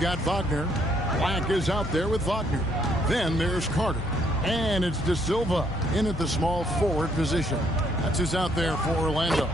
Got Wagner. Black is out there with Wagner. Then there's Carter. And it's De Silva in at the small forward position. That's who's out there for Orlando.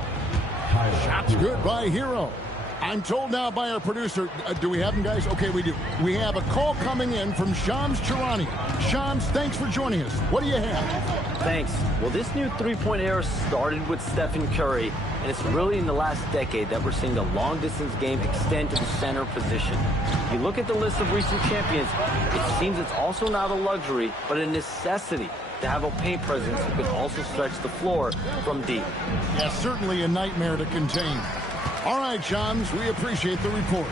Shots good by Hero. I'm told now by our producer, do we have him, guys? Okay, we do. We have a call coming in from Shams Charania. Shams, thanks for joining us. What do you have? Thanks. Well, this new three-point era started with Stephen Curry, and it's really in the last decade that we're seeing the long-distance game extend to the center position. If you look at the list of recent champions, it seems it's also not a luxury, but a necessity to have a paint presence who can also stretch the floor from deep. Yeah, certainly a nightmare to contain. All right, Shams, we appreciate the report.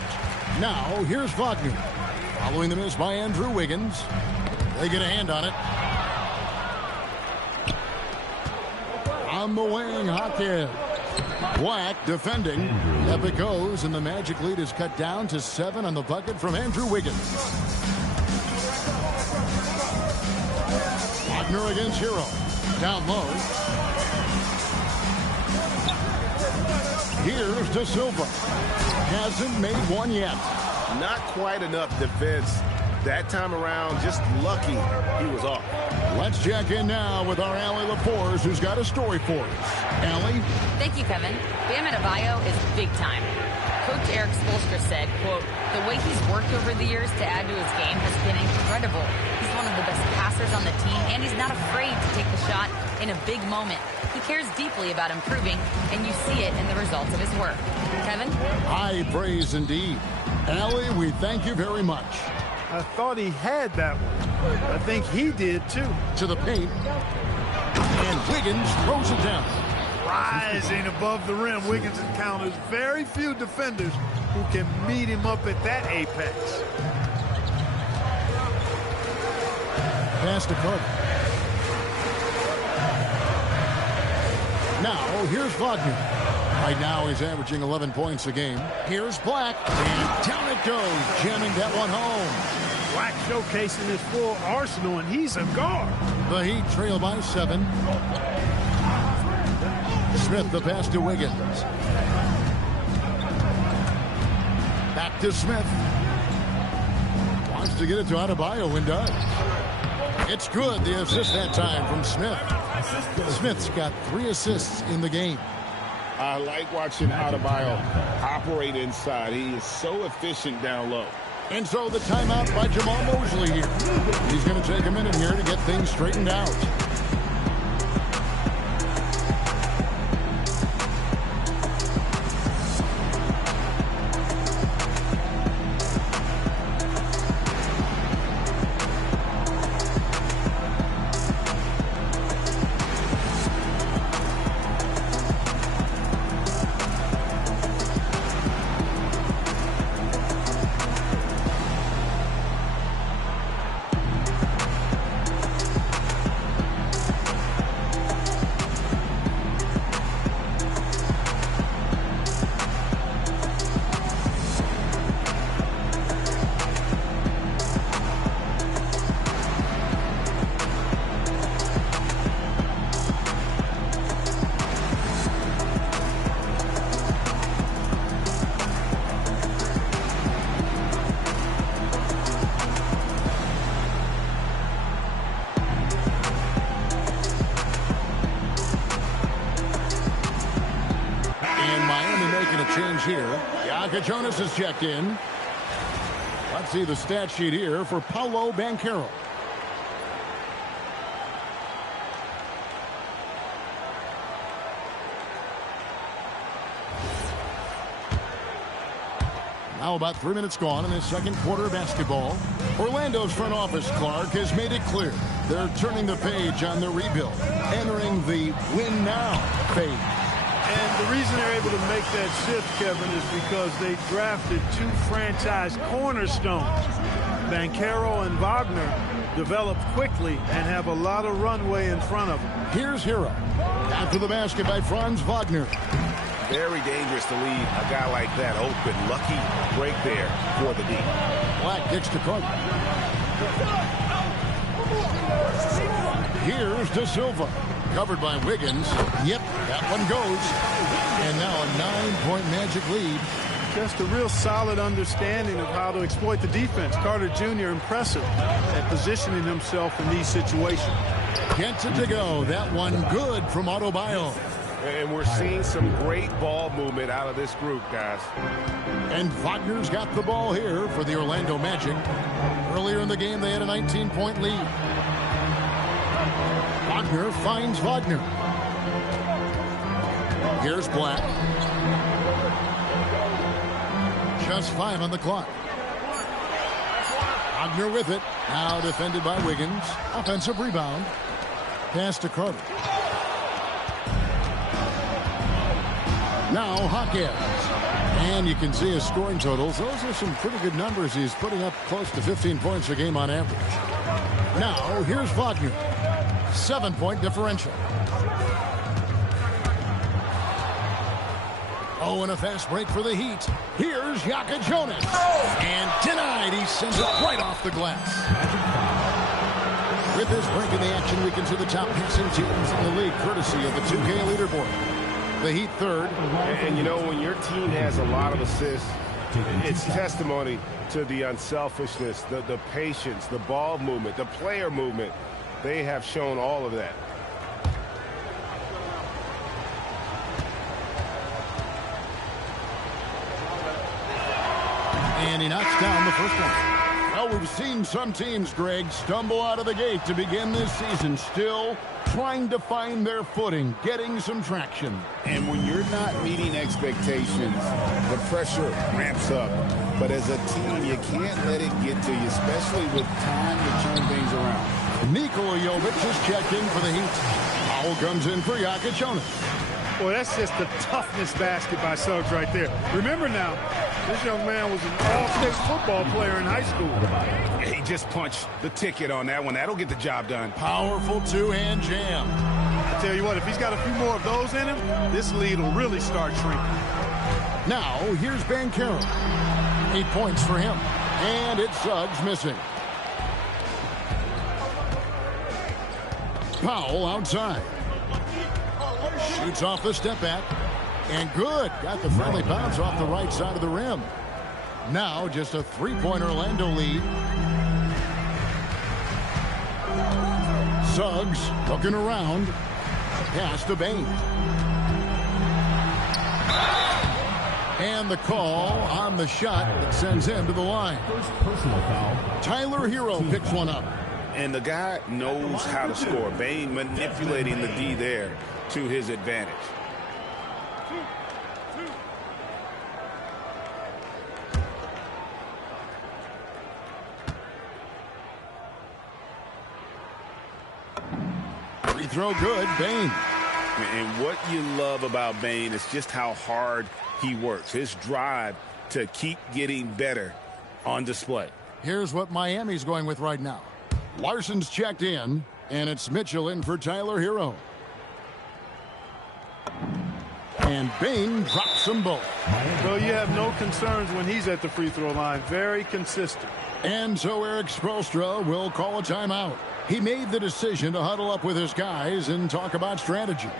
Now, here's Wagner. Following the miss by Andrew Wiggins. They get a hand on it. On the wing, Hawkins. Black defending. Up it goes, and the Magic lead is cut down to 7 on the bucket from Andrew Wiggins. Wagner against Hero. Down low. Here's De Silva. Hasn't made one yet. Not quite enough defense that time around. Just lucky he was off. Let's check in now with our Allie LaForce, who's got a story for us. Allie? Thank you, Kevin. Bam Adebayo is big time. Coach Eric Spoelstra said, quote, the way he's worked over the years to add to his game has been incredible. He's one of the best passers on the team, and he's not afraid to take the shot in a big moment. He cares deeply about improving, and you see it in the results of his work. Kevin? High praise indeed. Allie, we thank you very much. I thought he had that one. I think he did, too. To the paint. And Wiggins throws it down. Rising above the rim, Wiggins encounters very few defenders who can meet him up at that apex. Pass to Carter. Now, here's Wagner. Right now, he's averaging 11 points a game. Here's Black, and down it goes, jamming that one home. Black showcasing his full arsenal, and he's a guard. The Heat trail by 7. Smith, the pass to Wiggins. Back to Smith. Wants to get it to Adebayo and does. It's good, the assist that time from Smith. Smith's got 3 assists in the game. I like watching Adebayo operate inside. He is so efficient down low. And so the timeout by Jamal Mosley here. He's going to take a minute here to get things straightened out. Here, Yaka Jonas is checked in. Let's see the stat sheet here for Paolo Banchero. Now about 3 minutes gone in the second quarter of basketball. Orlando's front office, Clark, has made it clear they're turning the page on the rebuild, entering the win now phase. And the reason they're able to make that shift, Kevin, is because they drafted 2 franchise cornerstones. Banchero and Wagner developed quickly and have a lot of runway in front of them. Here's Hero. After the basket by Franz Wagner. Very dangerous to leave a guy like that open. Lucky break there for the D. Black kicks to Carter. Here's De Silva. Covered by Wiggins. Yep, that one goes. And now a 9-point Magic lead. Just a real solid understanding of how to exploit the defense. Carter Jr. impressive at positioning himself in these situations. Gets it to go. That one good from Adebayo. And we're seeing some great ball movement out of this group, guys. And Wagner's got the ball here for the Orlando Magic. Earlier in the game, they had a 19-point lead. Wagner finds Wagner. Here's Black. Just 5 on the clock. Wagner with it. Now defended by Wiggins. Offensive rebound. Pass to Carter. Now Hawkins. And you can see his scoring totals. Those are some pretty good numbers. He's putting up close to 15 points a game on average. Now here's Wagner. 7-point differential. Oh, and a fast break for the Heat. Here's Yaka Jonas. And denied. He sends it right off the glass. With this break in the action, we can see the top passing teams in the league, courtesy of the 2K leaderboard. The Heat third. And you know, when your team has a lot of assists, it's testimony to the unselfishness, the patience, the ball movement, the player movement. They have shown all of that. And he knocks down the first one. Well, we've seen some teams, Greg, stumble out of the gate to begin this season, still trying to find their footing, getting some traction. And when you're not meeting expectations, the pressure ramps up. But as a team, you can't let it get to you, especially with time to turn things around. Nikola Jovic is checked in for the Heat. Foul comes in for Yaka Jonas. Boy, that's just the toughness basket by Suggs right there. Remember now, this young man was an all-state football player in high school. He just punched the ticket on that one. That'll get the job done. Powerful two-hand jam. I tell you what, if he's got a few more of those in him, this lead will really start shrinking. Now, here's Banchero. 8 points for him. And it's Suggs missing. Powell outside. Shoots off the step back. And good. Got the friendly bounce off the right side of the rim. Now just a 3-point Orlando lead. Suggs looking around. Pass to Bane. And the call on the shot that sends him to the line. First personal foul. Tyler Hero picks one up. And the guy knows how to score. Bane manipulating the D there to his advantage. Free throw good, Bane. And what you love about Bane is just how hard he works. His drive to keep getting better on display. Here's what Miami's going with right now. Larson's checked in, and it's Mitchell in for Tyler Hero. And Bane drops them both. So you have no concerns when he's at the free throw line. Very consistent. And so Eric Spoelstra will call a timeout. He made the decision to huddle up with his guys and talk about strategy.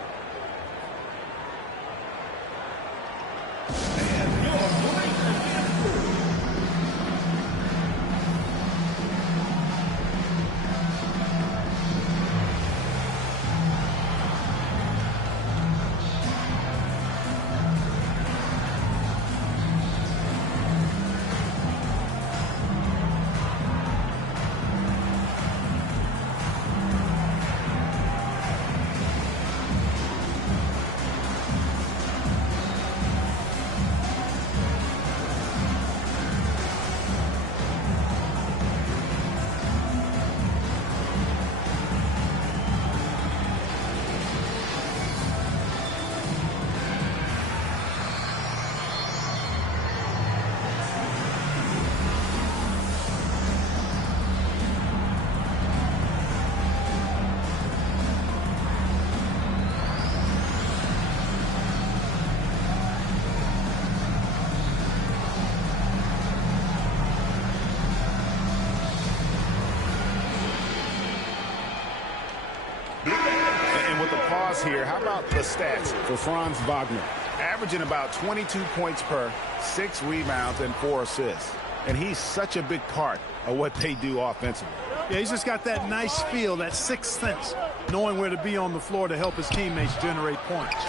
And with the pause here, how about the stats for Franz Wagner? averaging about 22 points per, 6 rebounds, and 4 assists. And he's such a big part of what they do offensively. Yeah, he's just got that nice feel, that sixth sense, knowing where to be on the floor to help his teammates generate points.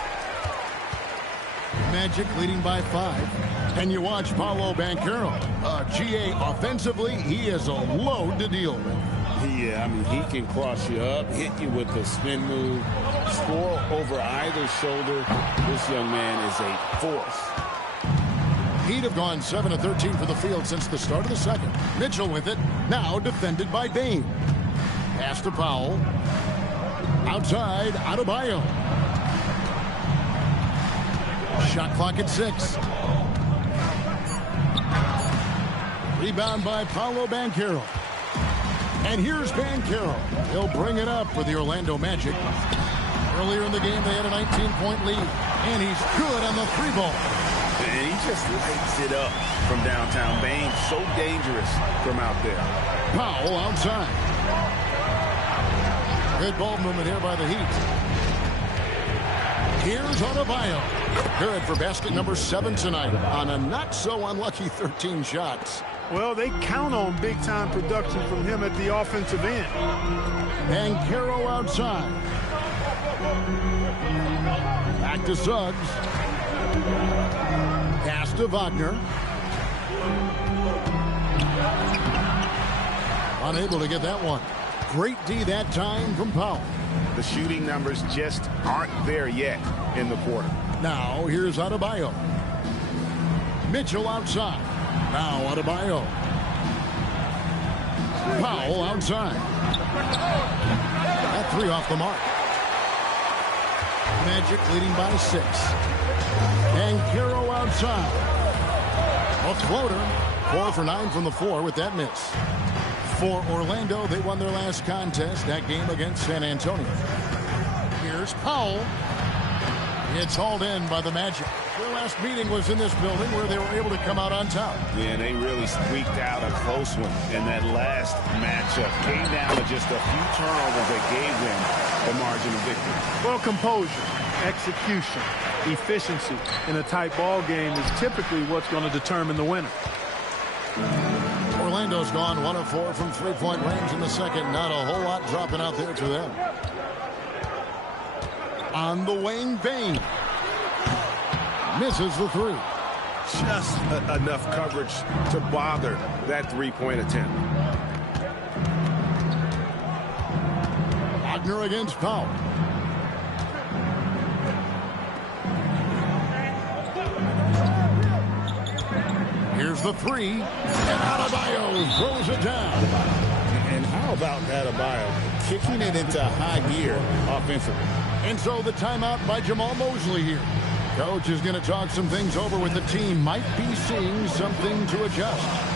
Magic leading by 5. And you watch Paolo Banchero. GA offensively, he is a load to deal with. Yeah, I mean, he can cross you up, hit you with the spin move, score over either shoulder. This young man is a force. Heat have gone 7 of 13 for the field since the start of the second. Mitchell with it, now defended by Bane. Pass to Powell. Outside, Adebayo. Shot clock at 6. Rebound by Paolo Banchero. And here's Banchero. He'll bring it up for the Orlando Magic. Earlier in the game, they had a 19-point lead. And he's good on the 3-ball. And he just lights it up from downtown. Bane so dangerous from out there. Powell outside. Good ball movement here by the Heat. Here's Adebayo. Good for basket number 7 tonight on a not-so-unlucky 13 shots. Well, they count on big-time production from him at the offensive end. Banchero outside. Back to Suggs. Pass to Wagner. Unable to get that one. Great D that time from Powell. The shooting numbers just aren't there yet in the quarter. Now here's Adebayo. Mitchell outside. Now Adebayo. Powell outside. That 3 off the mark. Magic leading by 6. Banchero outside. A floater. 4 for 9 from the floor with that miss. For Orlando, they won their last contest, that game against San Antonio. Here's Powell. It's hauled in by the Magic. Their last meeting was in this building where they were able to come out on top. Yeah, they really squeaked out a close one in that last matchup. Came down to just a few turnovers that gave them the margin of victory. Well, composure, execution, efficiency in a tight ball game is typically what's going to determine the winner. Orlando's gone 1 of 4 from 3-point range in the second. Not a whole lot dropping out there to them. On the wing, Bane. Misses the 3. Just enough coverage to bother that 3-point attempt. Wagner against Powell. Here's the 3. And Adebayo throws it down. And how about Adebayo kicking it into high gear offensively? And so the timeout by Jamal Mosley here. Coach is going to talk some things over with the team. Might be seeing something to adjust.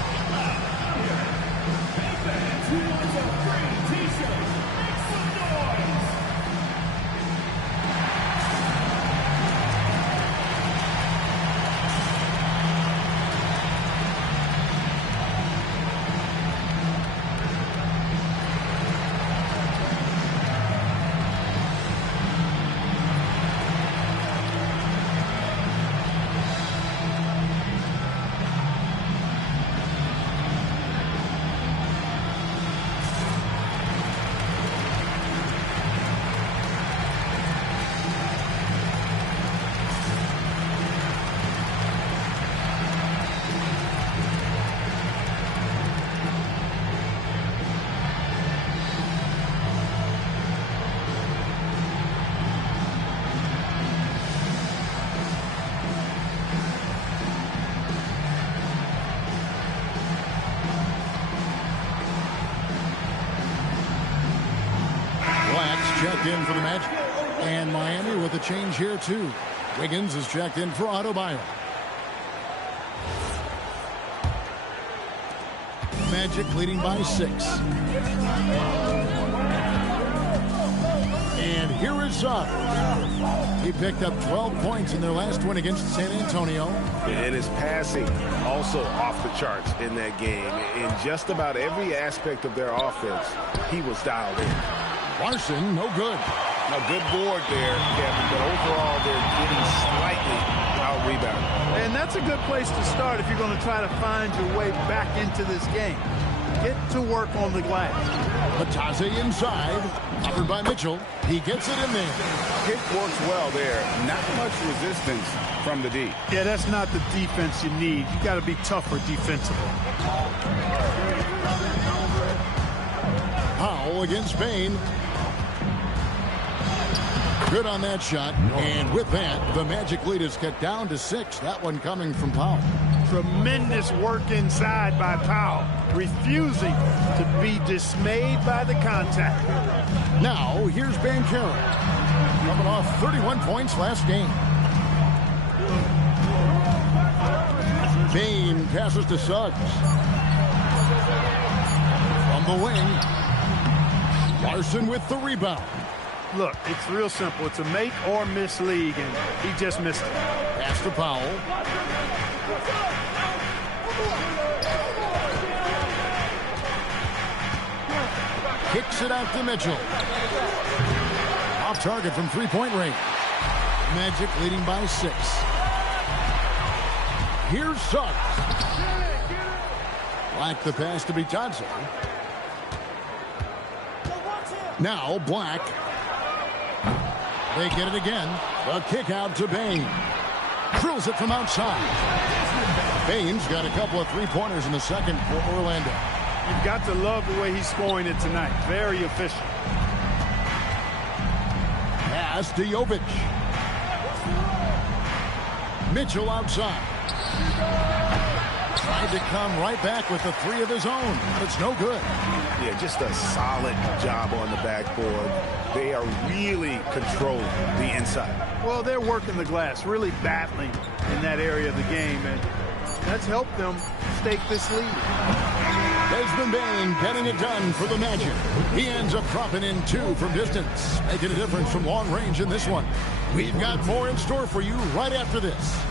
Checked in for the Magic. And Miami with a change here, too. Wiggins is checked in for Adebayo. Magic leading by 6. And here is Suggs. He picked up 12 points in their last win against San Antonio. And his passing also off the charts in that game. In just about every aspect of their offense, he was dialed in. Larson, no good. A good board there, Kevin, but overall they're getting slightly rebound. And that's a good place to start if you're going to try to find your way back into this game. Get to work on the glass. Bataze inside, covered by Mitchell. He gets it in there. Kick works well there. Not much resistance from the D. Yeah, that's not the defense you need. You got to be tougher defensively. Powell against Bane. Good on that shot. And with that, the Magic lead is cut down to 6. That one coming from Powell. Tremendous work inside by Powell, refusing to be dismayed by the contact. Now, here's Banchero, coming off 31 points last game. Bane passes to Suggs. From the wing, Larson with the rebound. Look, it's real simple. It's a make or miss league, and he just missed it. Pass to Powell. Kicks it out to Mitchell. Off target from three-point range. Magic leading by 6. Here's Suggs. Black the pass to Bitadze. Now Black. They get it again. A kick out to Bane. Drills it from outside. Bane's got a couple of three-pointers in the second for Orlando. You've got to love the way he's scoring it tonight. Very efficient. Pass to Jovic. Mitchell outside. Tried to come right back with the 3 of his own, but it's no good. Yeah, just a solid job on the backboard. They are really controlling the inside. Well, they're working the glass, really battling in that area of the game, and that's helped them stake this lead. Desmond Bane getting it done for the Magic. He ends up dropping in 2 from distance, making a difference from long range in this one. We've got more in store for you right after this.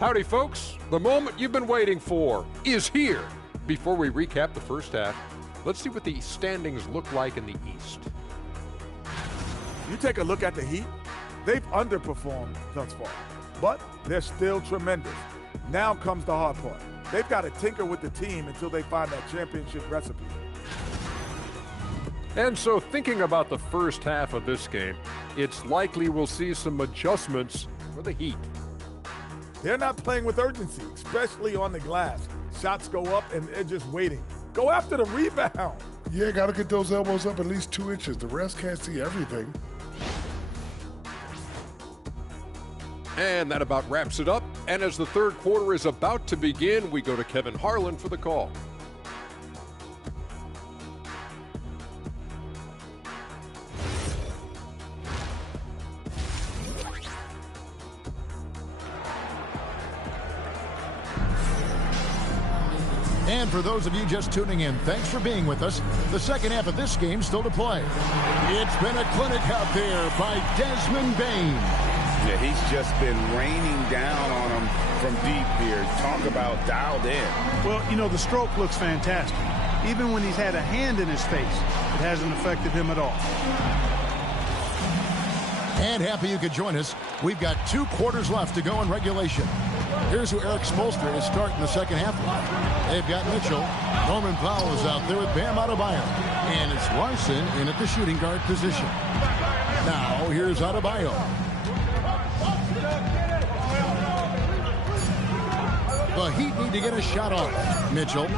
Howdy, folks. The moment you've been waiting for is here. Before we recap the first half, let's see what the standings look like in the East. You take a look at the Heat, they've underperformed thus far, but they're still tremendous. Now comes the hard part. They've got to tinker with the team until they find that championship recipe. And so thinking about the first half of this game, it's likely we'll see some adjustments for the Heat. They're not playing with urgency, especially on the glass. Shots go up and they're just waiting. Go after the rebound. Yeah, got to get those elbows up at least 2 inches. The rest can't see everything. And that about wraps it up. And as the third quarter is about to begin, we go to Kevin Harlan for the call. And for those of you just tuning in, thanks for being with us. The second half of this game still to play. It's been a clinic out there by Desmond Bane. Yeah, he's just been raining down on him from deep here. Talk about dialed in. Well, you know, the stroke looks fantastic. Even when he's had a hand in his face, it hasn't affected him at all. And happy you could join us. We've got 2 quarters left to go in regulation. Here's who Eric Spoelstra is starting the second half with. They've got Mitchell. Norman Powell is out there with Bam Adebayo. And it's Larson in at the shooting guard position. Now, here's Adebayo. The Heat need to get a shot off. Mitchell.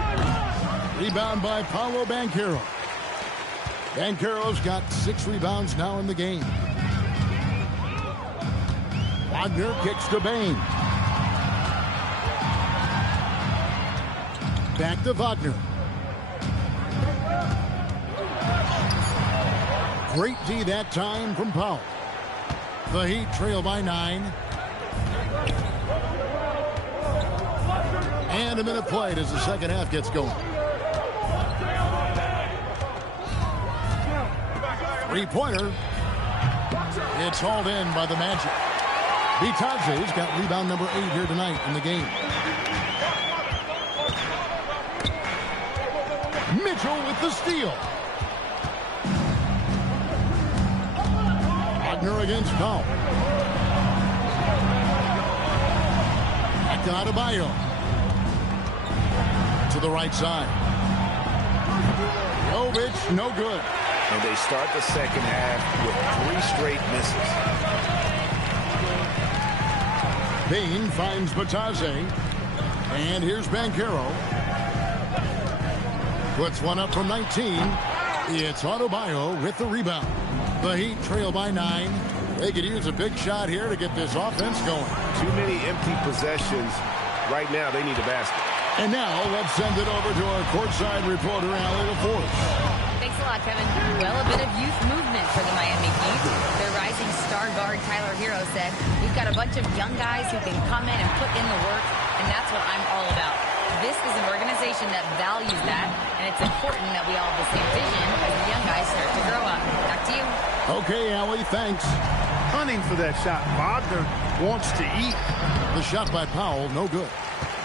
Rebound by Paolo Banchero. Banchero's got 6 rebounds now in the game. Wagner kicks to Bane. Back to Wagner. Great D that time from Powell. The Heat trail by 9. And a minute played as the second half gets going. 3-pointer. It's hauled in by the Magic. Bitadze's got rebound number 8 here tonight in the game. Mitchell with the steal. Wagner against Powell. Back to Adebayo. To the right side. Jovic, no good. And they start the second half with 3 straight misses. Payne finds Bitadze. And here's Banchero. Puts one up from 19. It's Adebayo with the rebound. The Heat trail by 9. They could use a big shot here to get this offense going. Too many empty possessions. Right now, they need a basket. And now, let's send it over to our courtside reporter, Allie LaForce. Thanks a lot, Kevin. Well, a bit of youth movement for the Miami Heat. Their rising star guard, Tyler Hero, said, "We've got a bunch of young guys who can come in and put in the work, and that's what I'm all about." This is an organization that values that, and it's important that we all have the same vision as the young guys start to grow up. Back to you. Okay, Allie, thanks. Hunting for that shot. Wagner wants to eat. The shot by Powell, no good.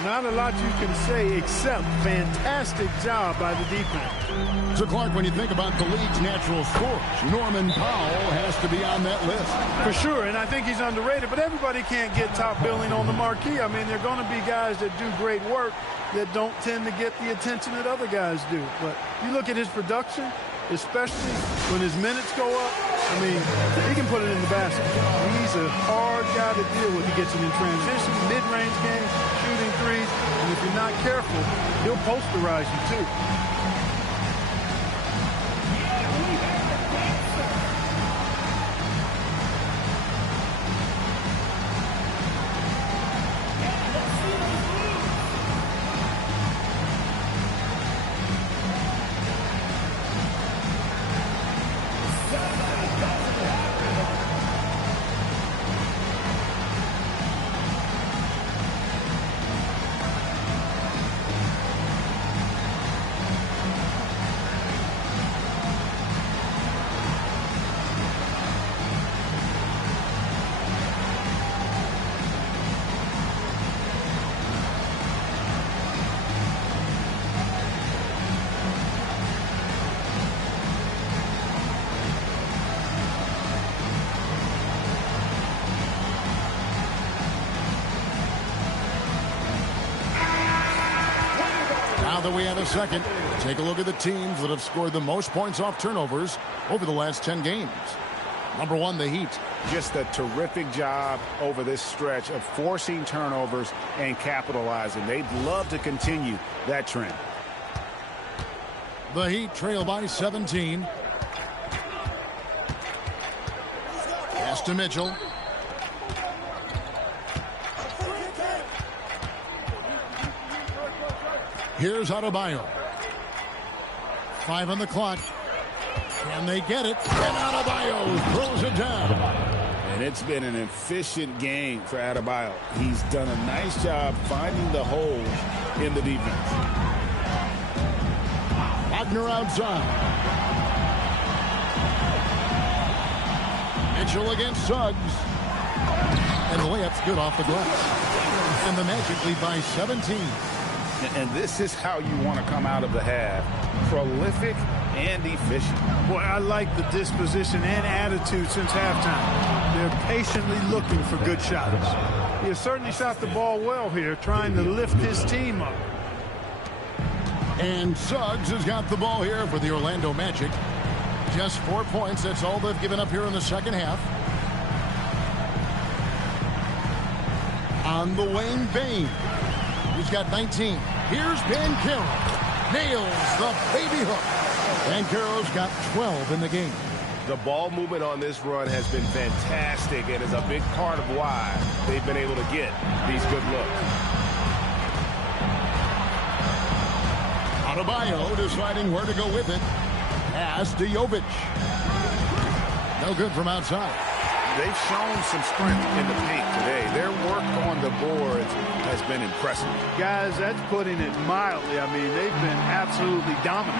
Not a lot you can say except fantastic job by the defense. So, Clark, when you think about the league's natural scorers, Norman Powell has to be on that list. For sure, and I think he's underrated, but everybody can't get top billing on the marquee. I mean, there are going to be guys that do great work that don't tend to get the attention that other guys do. But you look at his production, especially when his minutes go up, I mean, he can put it in the basket. He's a hard guy to deal with. He gets it in transition, mid-range game, shooting threes, and if you're not careful, he'll posterize you too. Now that we have a second, take a look at the teams that have scored the most points off turnovers over the last 10 games. Number 1, the Heat. Just a terrific job over this stretch of forcing turnovers and capitalizing. They'd love to continue that trend. The Heat trail by 17. Pass to Mitchell. Here's Adebayo. 5 on the clock. Can they get it? And Adebayo throws it down. And it's been an efficient game for Adebayo. He's done a nice job finding the holes in the defense. Wagner outside. Mitchell against Suggs. And the layup's good off the glass. And the Magic lead by 17. And this is how you want to come out of the half. Prolific and efficient. Boy, I like the disposition and attitude since halftime. They're patiently looking for good shots. He has certainly shot the ball well here, trying to lift his team up. And Suggs has got the ball here for the Orlando Magic. Just 4 points. That's all they've given up here in the second half. On the wing, Bane. He's got 19. Here's Banchero. Nails the baby hook. Banchero's got 12 in the game. The ball movement on this run has been fantastic and is a big part of why they've been able to get these good looks. Adebayo deciding where to go with it. Pass to Jovic. No good from outside. They've shown some strength in the paint today. Their work on the boards has been impressive. Guys, that's putting it mildly. I mean, they've been absolutely dominant.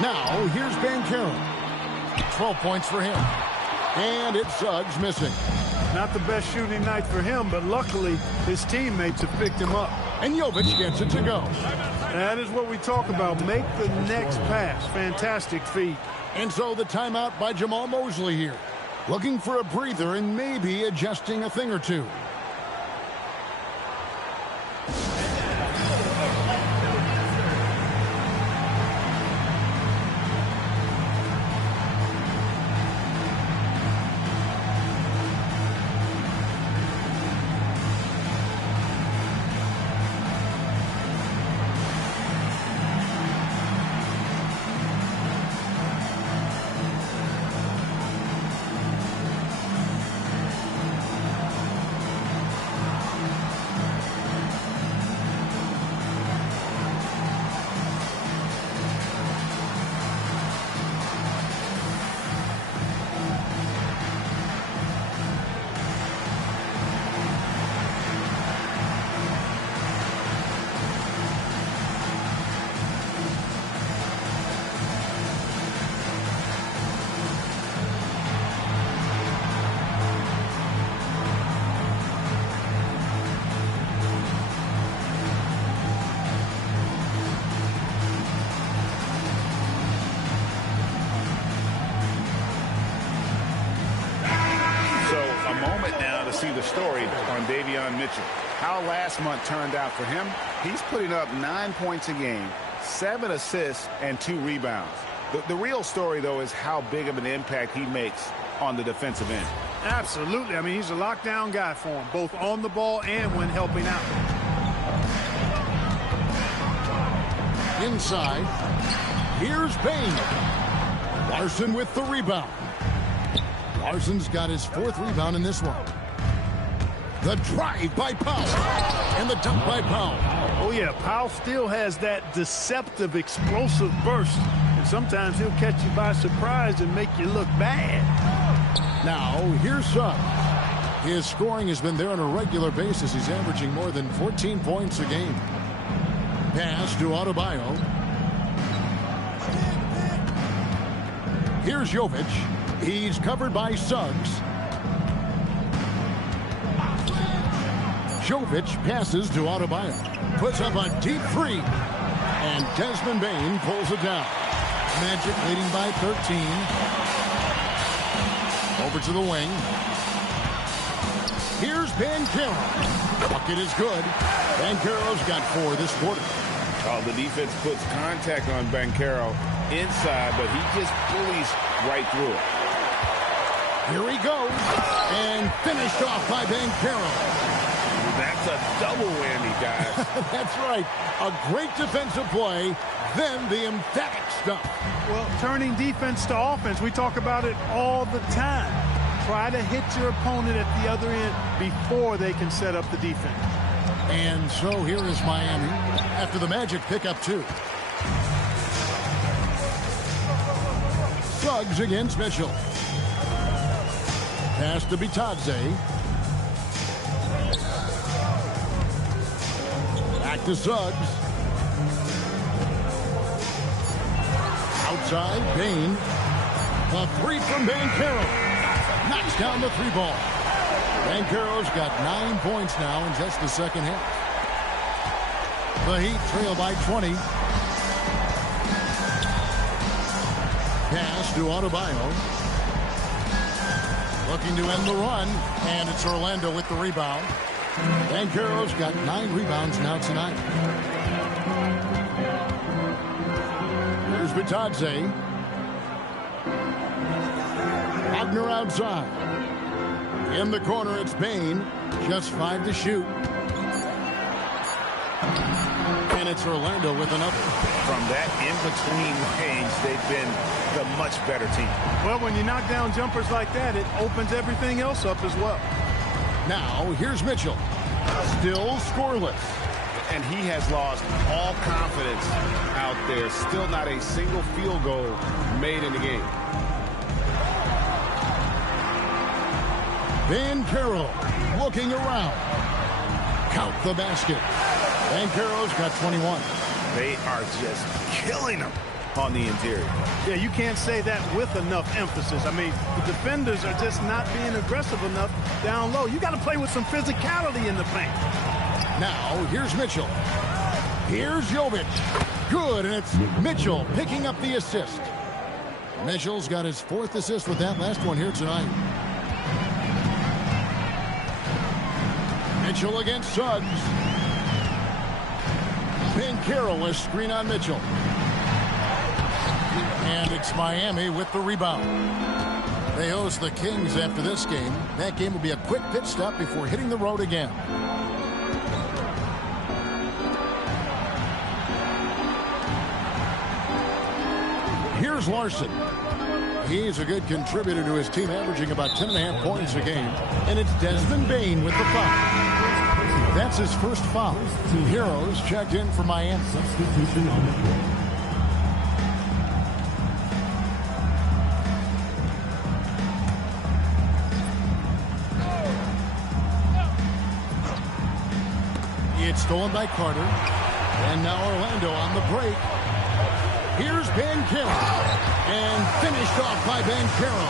Now, here's Banchero. 12 points for him. And it's Suggs missing. Not the best shooting night for him, but luckily his teammates have picked him up. And Jovic gets it to go. That is what we talk about. Make the next pass. Fantastic feed. And so the timeout by Jamal Mosley here. Looking for a breather and maybe adjusting a thing or two. See the story on Davion Mitchell. How last month turned out for him. He's putting up 9 points a game, 7 assists, and 2 rebounds. The real story, though, is how big of an impact he makes on the defensive end. Absolutely. I mean, he's a lockdown guy for him, both on the ball and when helping out. Inside, here's Bane. Larson with the rebound. Larson's got his 4th rebound in this one. The drive by Powell. And the dunk by Powell. Oh, yeah. Powell still has that deceptive, explosive burst. And sometimes he'll catch you by surprise and make you look bad. Now, here's Suggs. His scoring has been there on a regular basis. He's averaging more than 14 points a game. Pass to Adebayo. Here's Jovic. He's covered by Suggs. Jovic passes to Adebayo. Puts up a deep 3. And Desmond Bane pulls it down. Magic leading by 13. Over to the wing. Here's Banchero. Bucket is good. Banchero's got 4 this quarter. Oh, the defense puts contact on Banchero inside, but he just bullies right through it. Here he goes. And finished off by Banchero. That's a double whammy, guys. That's right. A great defensive play, then the emphatic stuff. Well, turning defense to offense, we talk about it all the time. Try to hit your opponent at the other end before they can set up the defense. And so here is Miami after the Magic pick up 2. Suggs against Mitchell. Pass to Bitadze. Back to Suggs. Outside, Bane. A 3 from Banchero. Knocks down the 3 ball. Banchero's got 9 points now in just the second half. The Heat trail by 20. Pass to Adebayo. Looking to end the run, and it's Orlando with the rebound. Banchero's got 9 rebounds now tonight. Here's Bitadze. Wagner outside. In the corner, it's Bane. Just 5 to shoot. And it's Orlando with another. From that in-between range, they've been the much better team. Well, when you knock down jumpers like that, it opens everything else up as well. Now, here's Mitchell. Still scoreless. And he has lost all confidence out there. Still not a single field goal made in the game. Banchero looking around. Count the basket. Banchero's got 21. They are just killing him on the interior. Yeah, you can't say that with enough emphasis. I mean, the defenders are just not being aggressive enough down low. You got to play with some physicality in the paint. Now, here's Mitchell. Here's Jovic. Good, and it's Mitchell picking up the assist. Mitchell's got his 4th assist with that last one here tonight. Mitchell against Suggs. Banchero, a screen on Mitchell. And it's Miami with the rebound. They host the Kings after this game. That game will be a quick pit stop before hitting the road again. Here's Larson. He's a good contributor to his team, averaging about 10.5 points a game. And it's Desmond Bane with the foul. That's his first foul. Heroes checked in for Miami. Substitution on the court. It's stolen by Carter. And now Orlando on the break. Here's Banchero. And finished off by Banchero.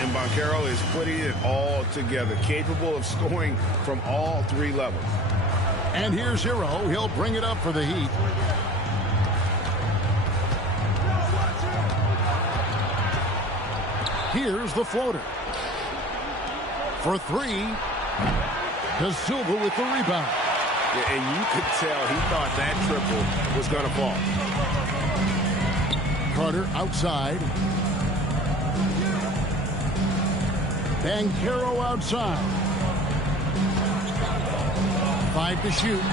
And Banchero is putting it all together, capable of scoring from all 3 levels. And here's Hero. He'll bring it up for the Heat. Here's the floater. For 3. De Silva with the rebound. Yeah, and you could tell he thought that triple was going to fall. Carter outside. Banchero outside. 5 to shoot.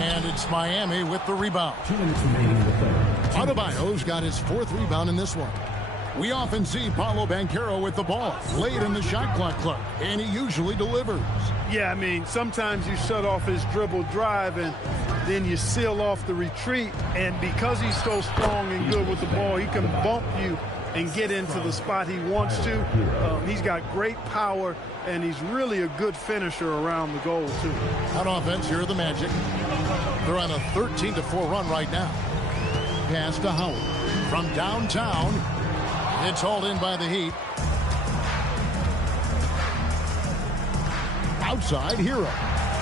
And it's Miami with the rebound. 2 minutes remaining in the third. Adebayo's got his 4th rebound in this one. We often see Paolo Banchero with the ball late in the shot clock, and he usually delivers. Yeah, I mean, sometimes you shut off his dribble drive and then you seal off the retreat. And because he's so strong and good with the ball, he can bump you and get into the spot he wants to. He's got great power, and he's really a good finisher around the goal, too. On offense, here are the Magic. They're on a 13-4 run right now. Pass to Howard. From downtown, it's hauled in by the Heat. Outside, Hero.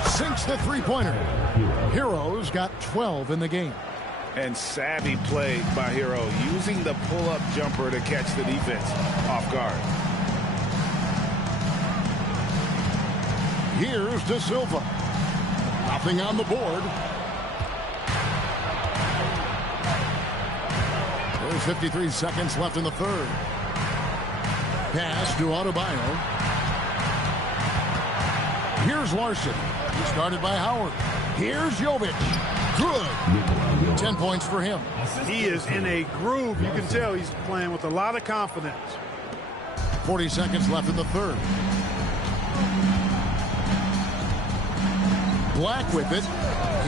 Sinks the three-pointer. Hero's got 12 in the game. And savvy play by Hero, using the pull-up jumper to catch the defense off guard. Here's De Silva. Nothing on the board. There's 53 seconds left in the third. Pass to Adebayo. Here's Larson. He started by Howard. Here's Jovic. Good. 10 points for him. He is in a groove. You can tell he's playing with a lot of confidence. 40 seconds left in the third. Black with it.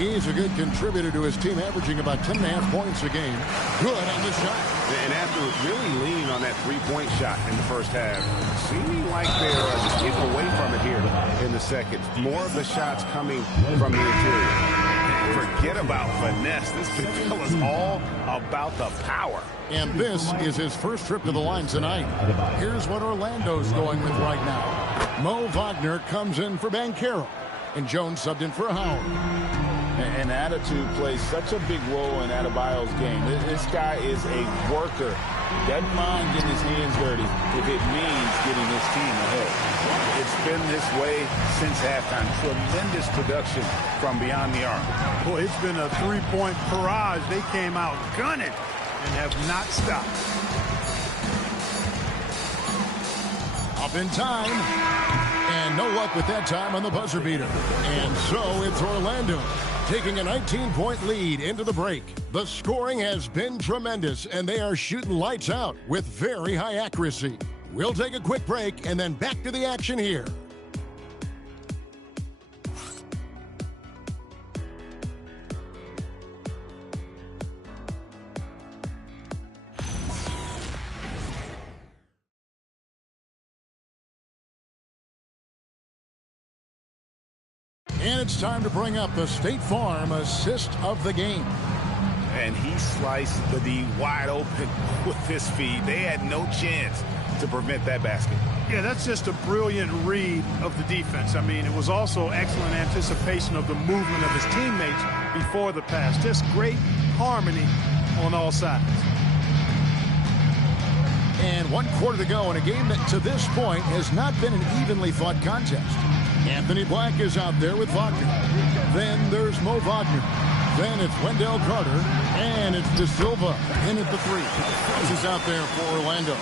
He's a good contributor to his team, averaging about 10.5 points a game. Good on the shot. And after really leaning on that three-point shot in the first half, seeming like they're just getting away from it here in the second. More of the shots coming from the interior. Forget about finesse. This is all about the power. And this is his first trip to the line tonight. Here's what Orlando's going with right now. Mo Wagner comes in for Banchero, and Jones subbed in for Howard. And attitude plays such a big role in Adebayo's game. This guy is a worker. He doesn't mind getting his hands dirty if it means getting his team ahead. It's been this way since halftime. Tremendous production from beyond the arc. Boy, it's been a three-point barrage. They came out gunning and have not stopped. Up in time. And no luck with that time on the buzzer beater. And so it's Orlando taking a 19-point lead into the break. The scoring has been tremendous, and they are shooting lights out with very high accuracy. We'll take a quick break and then back to the action here. And it's time to bring up the State Farm assist of the game. And he sliced the D wide open with his feet. They had no chance to prevent that basket. Yeah, that's just a brilliant read of the defense. I mean, it was also excellent anticipation of the movement of his teammates before the pass. Just great harmony on all sides. And 1 quarter to go in a game that to this point has not been an evenly fought contest. Anthony Black is out there with Wagner. Then there's Mo Wagner. Then it's Wendell Carter. And it's De Silva in at the 3. This is out there for Orlando.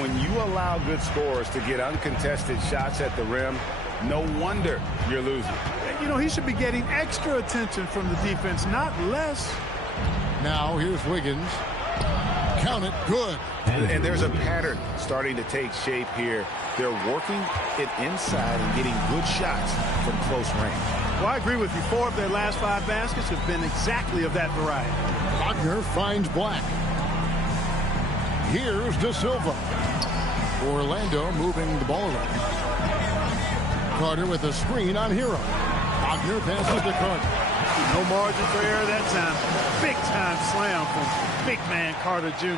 When you allow good scorers to get uncontested shots at the rim, no wonder you're losing. You know, he should be getting extra attention from the defense, not less. Now here's Wiggins. Count it. Good. And there's a pattern starting to take shape here. They're working it inside and getting good shots from close range. Well, I agree with you. 4 of their last 5 baskets have been exactly of that variety. Wagner finds Black. Here's De Silva. Orlando moving the ball around. Carter with a screen on Hero. Wagner passes to Carter. No margin for error that time. Big time slam from big man Carter Jr.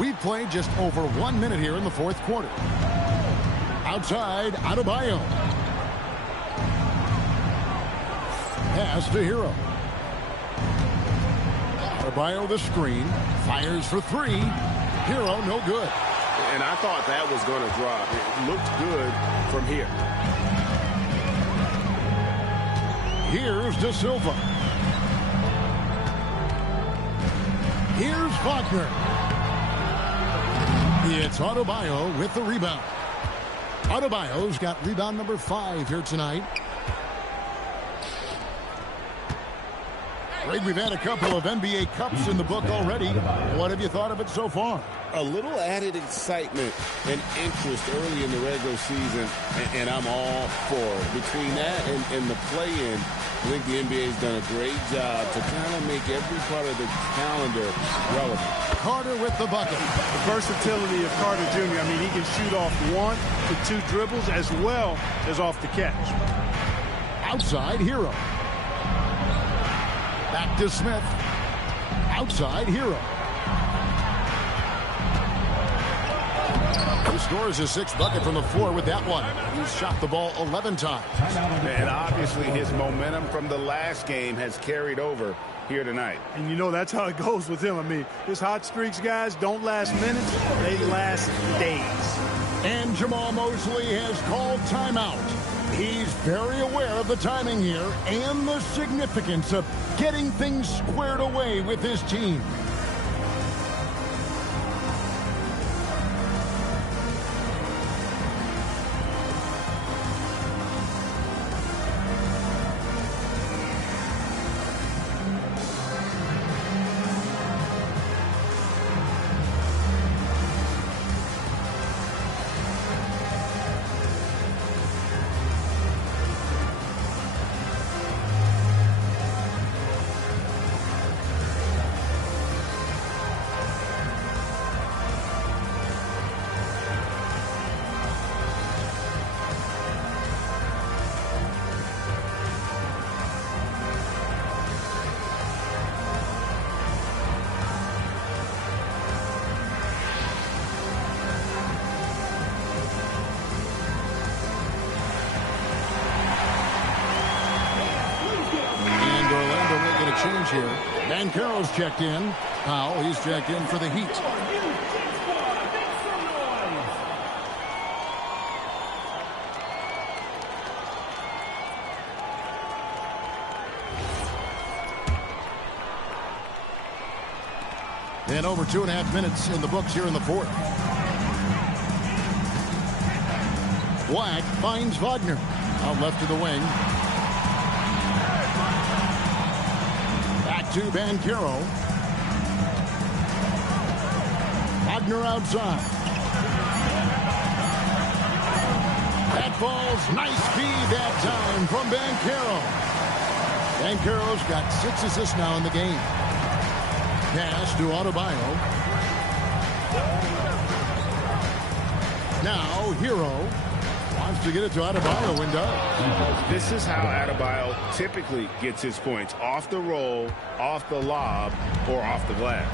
We've played just over 1 minute here in the 4th quarter. Outside, Adebayo. Pass to Hero. Adebayo the screen. Fires for 3. Hero no good. And I thought that was going to drop. It looked good from here. Here's De Silva. Here's Wagner. It's Adebayo with the rebound. Adebayo's got rebound number 5 here tonight. Greg, we've had a couple of NBA Cups in the book already. What have you thought of it so far? A little added excitement and interest early in the regular season, and I'm all for it. Between that and the play-in, I think the NBA's done a great job to kind of make every part of the calendar relevant. Carter with the bucket. The versatility of Carter Jr. I mean, he can shoot off 1 to 2 dribbles as well as off the catch. Outside, Hero. Back to Smith. Outside, Hero. He scores his 6th bucket from the floor with that one. He's shot the ball 11 times. And obviously his momentum from the last game has carried over here tonight. And you know that's how it goes with him. I mean, his hot streaks, guys, don't last minutes. They last days. And Jamal Mosley has called timeout. He's very aware of the timing here and the significance of getting things squared away with his team. Change here. Banchero's checked in. Powell, he's checked in for the Heat. And over 2.5 minutes in the books here in the 4th. Black finds Wagner. Out left to the wing. To Banchero. Wagner outside. That ball's nice feed that time from Banchero. Banchero's got 6 assists now in the game. Pass to Adebayo. Now Hero Wants to get it to Adebayo and does. This is how Adebayo typically gets his points. Off the roll, off the lob, or off the glass.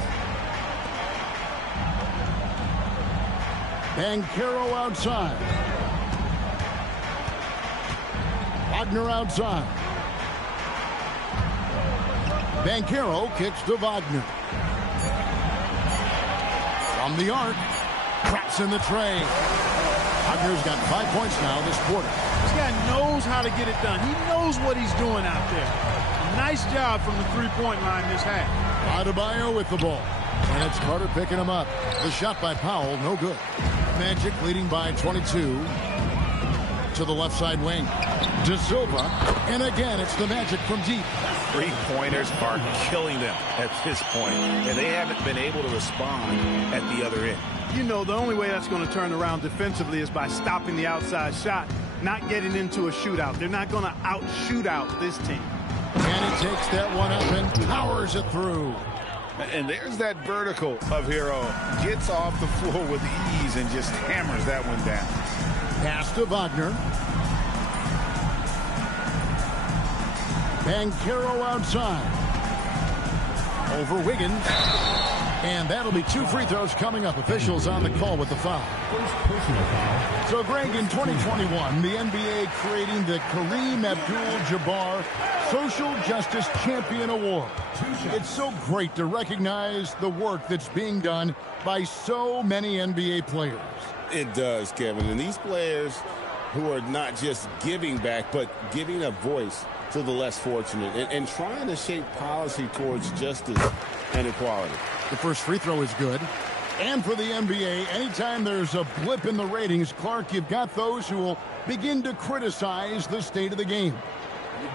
Banchero outside. Wagner outside. Banchero kicks to Wagner. From the arc. Traps in the tray. Wagner's got 5 points now this quarter. This guy knows how to get it done. He knows what he's doing out there. Nice job from the three-point line this half. Adebayo with the ball. And it's Carter picking him up. The shot by Powell, no good. Magic leading by 22 to the left side wing. De Silva, and again it's the Magic from deep. Three-pointers are killing them at this point, and they haven't been able to respond at the other end. You know, the only way that's going to turn around defensively is by stopping the outside shot, not getting into a shootout. They're not going to out-shoot out this team. And he takes that one up and powers it through. And there's that vertical of Hero. Gets off the floor with ease and just hammers that one down. Pass to Wagner. Banchero outside. Over Wiggins. And that'll be 2 free throws coming up. Officials on the call with the foul. So, Greg, in 2021, the NBA creating the Kareem Abdul-Jabbar Social Justice Champion Award. It's so great to recognize the work that's being done by so many NBA players. It does, Kevin. And these players who are not just giving back, but giving a voice to the less fortunate and trying to shape policy towards justice and equality. The first free throw is good. And for the NBA, anytime there's a blip in the ratings, Clark, you've got those who will begin to criticize the state of the game.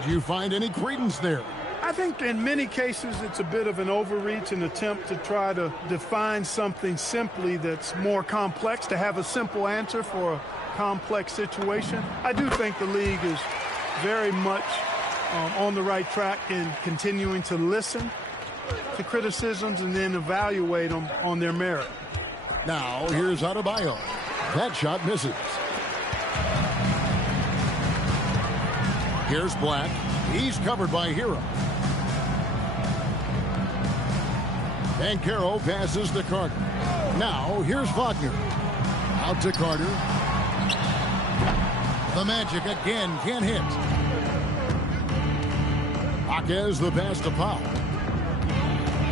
Do you find any credence there? I think in many cases it's a bit of an overreach, an attempt to try to define something simply that's more complex, to have a simple answer for a complex situation. I do think the league is very much on the right track in continuing to listen to criticisms and then evaluate them on their merit. Now, here's Adebayo. That shot misses. Here's Black. He's covered by Hero. Banchero passes to Carter. Now, here's Wagner. Out to Carter. The Magic again can't hit. Jaquez the pass to Powell.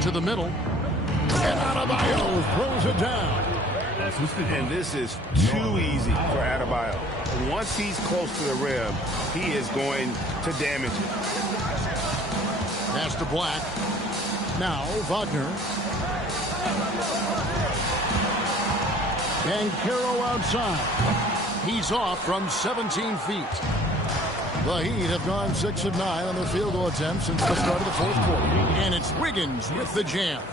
To the middle. And Adebayo throws it down. And this is too easy for Adebayo. Once he's close to the rim, he is going to damage it. Pass to Black. Now Wagner. Banchero outside. He's off from 17 feet. The Heat have gone 6 of 9 on their field goal attempts since the start of the fourth quarter. And it's Wiggins with the jam.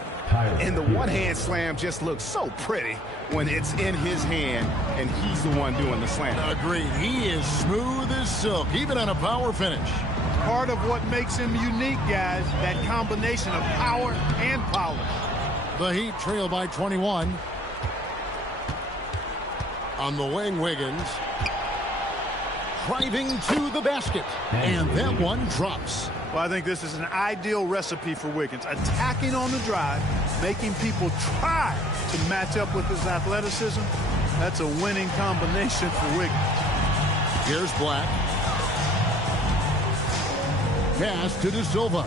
And the one-hand slam just looks so pretty when it's in his hand and he's the one doing the slam. Agreed. He is smooth as silk, even on a power finish. Part of what makes him unique, guys, that combination of power and polish. The Heat trail by 21. On the wing, Wiggins. Driving to the basket. And that one drops. Well, I think this is an ideal recipe for Wiggins. Attacking on the drive, making people try to match up with his athleticism. That's a winning combination for Wiggins. Here's Black. Pass to De Silva.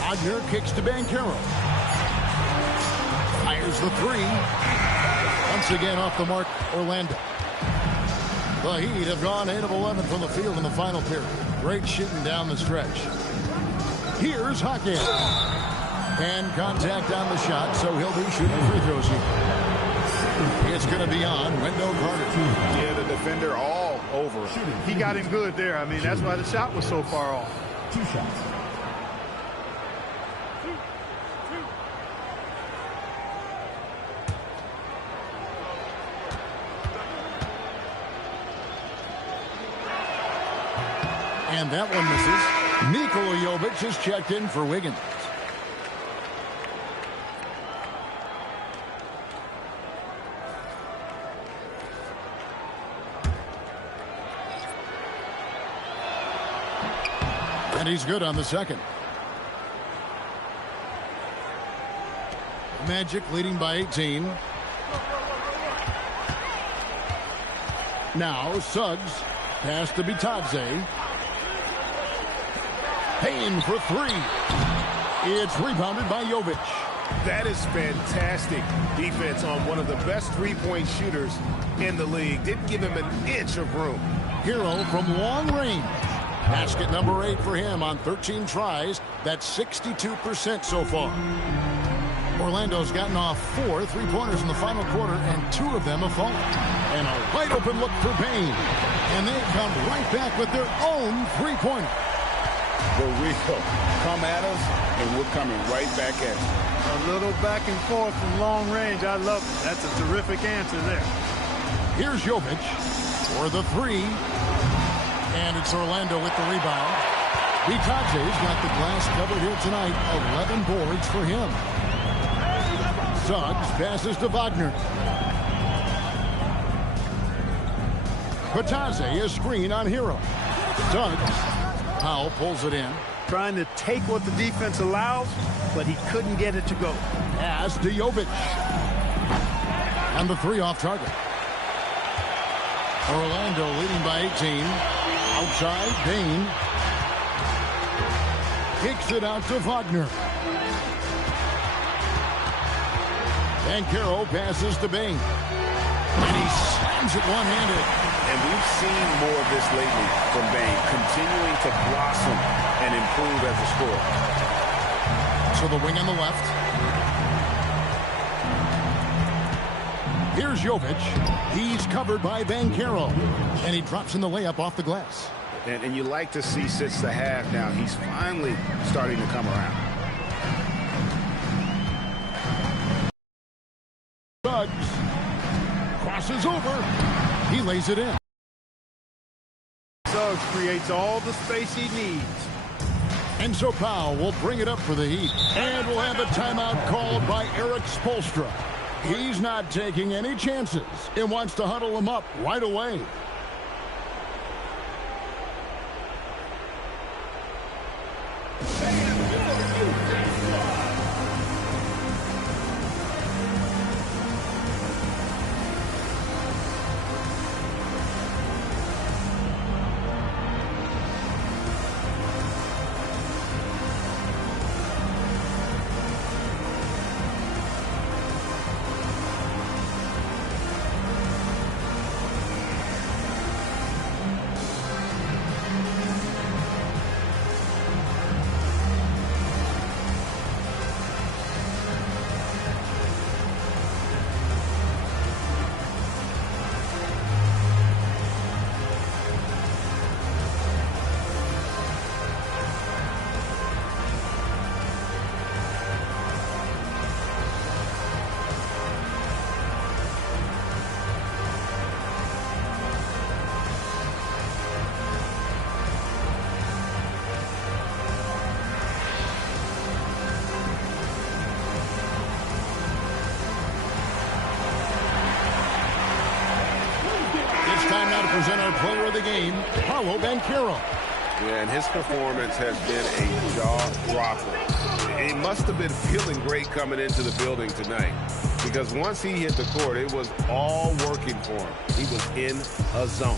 Wagner kicks to Banchero. Fires the three. Once again off the mark, Orlando. The Heat have gone 8 of 11 from the field in the final period. Great shooting down the stretch. Here's Jaquez. And contact on the shot, so he'll be shooting free throws here. It's going to be on Wendell Carter. Yeah, the defender all over. He got him good there. I mean, that's why the shot was so far off. 2 shots. And that one misses. Nikola Jovic is checked in for Wiggins. And he's good on the second. Magic leading by 18. Now Suggs. Pass to Bitadze. Payne for three. It's rebounded by Jovic. That is fantastic defense on one of the best three-point shooters in the league. Didn't give him an inch of room. Hero from long range. Basket number 8 for him on 13 tries. That's 62% so far. Orlando's gotten off 4 three-pointers in the final quarter, and 2 of them have fallen. And a wide-open look for Payne. And they come right back with their own three-pointer. The Rio come at us, and we're coming right back at you. A little back and forth from long range. I love it. That's a terrific answer there. Here's Jovic for the 3. And it's Orlando with the rebound. Bitadze's got the glass covered here tonight. 11 boards for him. Suggs passes to Wagner. Bitadze, a screen on Hero. Suggs. Powell pulls it in. Trying to take what the defense allows, but he couldn't get it to go. Pass to Jovic. And the 3 off target. Orlando leading by 18. Outside, Payne. Kicks it out to Wagner. Banchero passes to Bane. And he slams it one-handed. And we've seen more of this lately from Bane, continuing to blossom and improve as a scorer. So the wing on the left. Here's Jovic. He's covered by Banchero. And he drops in the layup off the glass. And you like to see since the half now, he's finally starting to come around. Suggs crosses over. He lays it in. Suggs creates all the space he needs. And so Powell will bring it up for the Heat. And we'll have a timeout called by Erik Spoelstra. He's not taking any chances and wants to huddle him up right away. Time now to present our player of the game, Paolo Banchero. Yeah, and his performance has been a jaw-dropper. He must have been feeling great coming into the building tonight, because once he hit the court, it was all working for him. He was in a zone.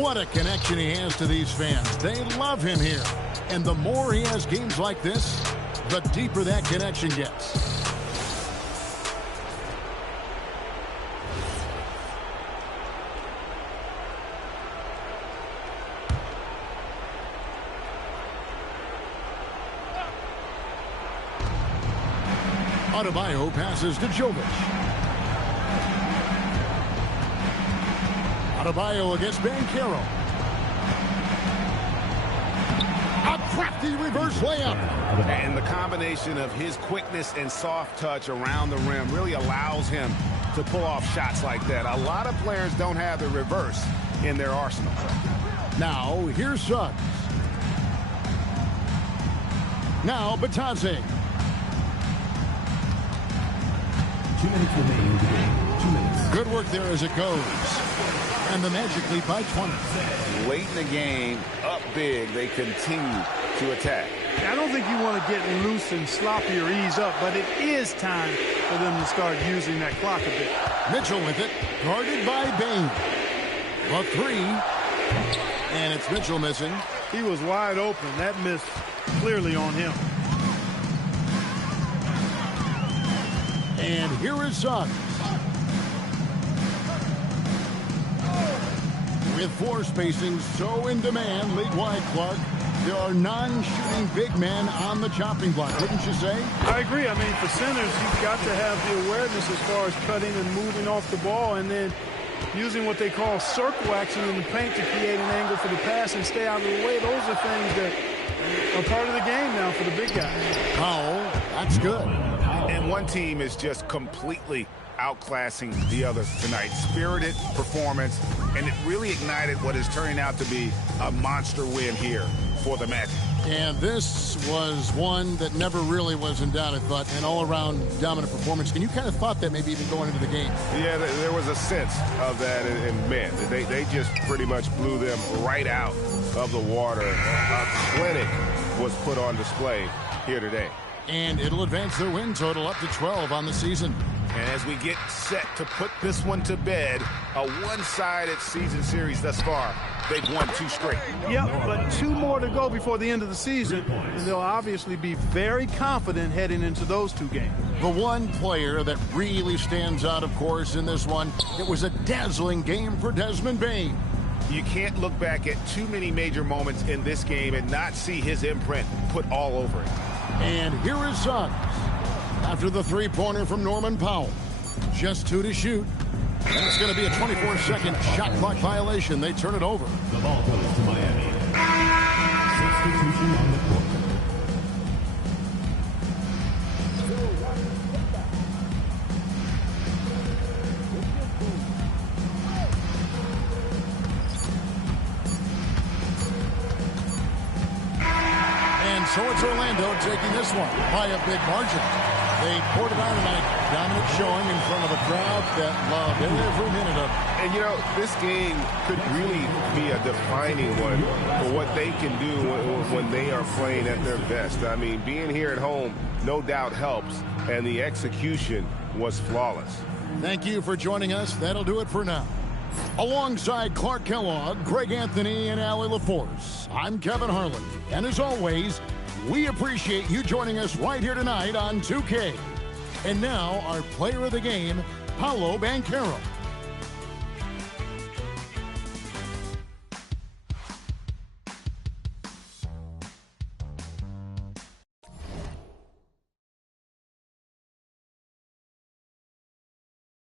What a connection he has to these fans. They love him here. And the more he has games like this, the deeper that connection gets. Adebayo passes to Jovic. Adebayo against Banchero. A crafty reverse layup. And the combination of his quickness and soft touch around the rim really allows him to pull off shots like that. A lot of players don't have the reverse in their arsenal. Now, here's Suggs. Now, Bitadze. 2 minutes remaining in the game. 2 minutes. Good work there as it goes. And the Magic lead by 20. Late in the game, up big, they continue to attack. I don't think you want to get loose and sloppy or ease up, but it is time for them to start using that clock a bit. Mitchell with it, guarded by Bane. A three, and it's Mitchell missing. He was wide open. That missed clearly on him. And here is Suggs. With floor spacing so in demand, league-wide, Clark, there are non-shooting big men on the chopping block, wouldn't you say? I agree. I mean, for centers, you've got to have the awareness as far as cutting and moving off the ball, and then using what they call circle action in the paint to create an angle for the pass and stay out of the way. Those are things that are part of the game now for the big guys. Powell, that's good. And one team is just completely outclassing the other tonight. Spirited performance, and it really ignited what is turning out to be a monster win here for the Magic. And this was one that never really was in doubt, I thought, an all-around dominant performance. And you kind of thought that maybe even going into the game. Yeah, there was a sense of that, and man, they just pretty much blew them right out of the water. A clinic was put on display here today. And it'll advance their win total up to 12 on the season. And as we get set to put this one to bed, a one-sided season series thus far, they've won 2 straight. Yep, but 2 more to go before the end of the season, and they'll obviously be very confident heading into those 2 games. The one player that really stands out, of course, in this one, it was a dazzling game for Desmond Bane. You can't look back at too many major moments in this game and not see his imprint put all over it. And here is Suggs. After the three-pointer from Norman Powell. Just 2 to shoot. And it's going to be a 24-second shot clock violation. They turn it over. The ball goes to Miami. Substitution on the court. And so it's Orlando taking this one by a big margin. They poured it on tonight. Dominant showing in front of a crowd that loved every minute of it. And, you know, this game could really be a defining one for what they can do when they are playing at their best. I mean, being here at home no doubt helps, and the execution was flawless. Thank you for joining us. That'll do it for now. Alongside Clark Kellogg, Greg Anthony, and Allie LaForce, I'm Kevin Harlan. And as always, we appreciate you joining us right here tonight on 2K. And now, our player of the game, Paolo Banchero.